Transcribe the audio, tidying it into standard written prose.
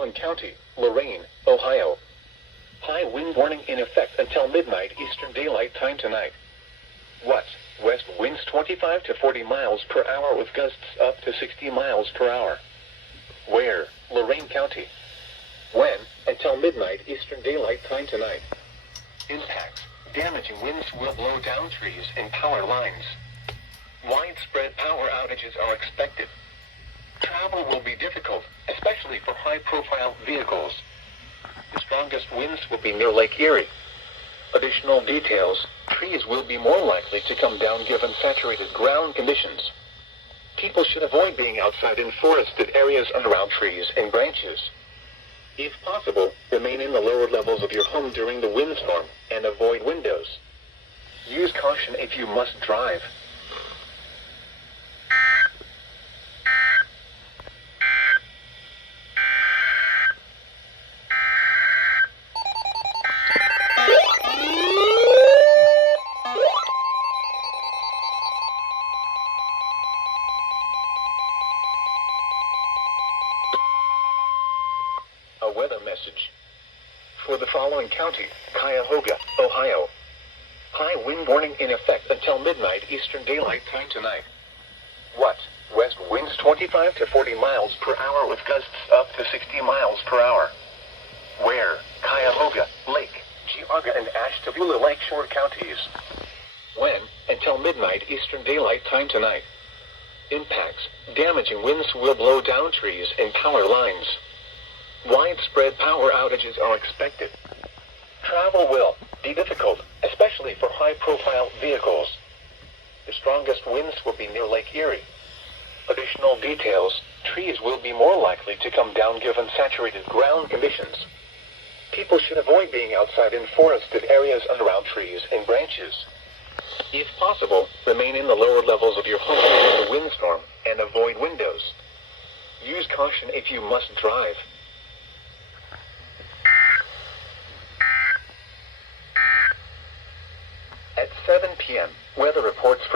following county: Lorain, Ohio. High wind warning in effect until midnight Eastern Daylight Time tonight. What? West winds 25 to 40 miles per hour with gusts up to 60 miles per hour. Where? Lorain County. When? Until midnight Eastern Daylight Time tonight. Impacts: damaging winds will blow down trees and power lines. Widespread power outages are expected. Travel will be difficult, especially for high-profile vehicles. The strongest winds will be near Lake Erie. Additional details: trees will be more likely to come down given saturated ground conditions. People should avoid being outside in forested areas and around trees and branches. If possible, remain in the lower levels of your home during the windstorm and avoid windows. Use caution if you must drive. A weather message. For the following county: Cuyahoga, Ohio. High wind warning in effect until midnight Eastern Daylight Time tonight. What? West winds 25 to 40 miles per hour with gusts up to 60 miles per hour. Where? Cuyahoga, Lake, Geauga, and Ashtabula Lakeshore counties. When? Until midnight Eastern Daylight Time tonight. Impacts: damaging winds will blow down trees and power lines. Widespread power outages are expected. Travel will be difficult, especially for high-profile vehicles. The strongest winds will be near Lake Erie. Additional details: trees will be more likely to come down given saturated ground conditions. People should avoid being outside in forested areas and around trees and branches. If possible, remain in the lower levels of your home during the windstorm and avoid windows. Use caution if you must drive. At 7 p.m., weather reports for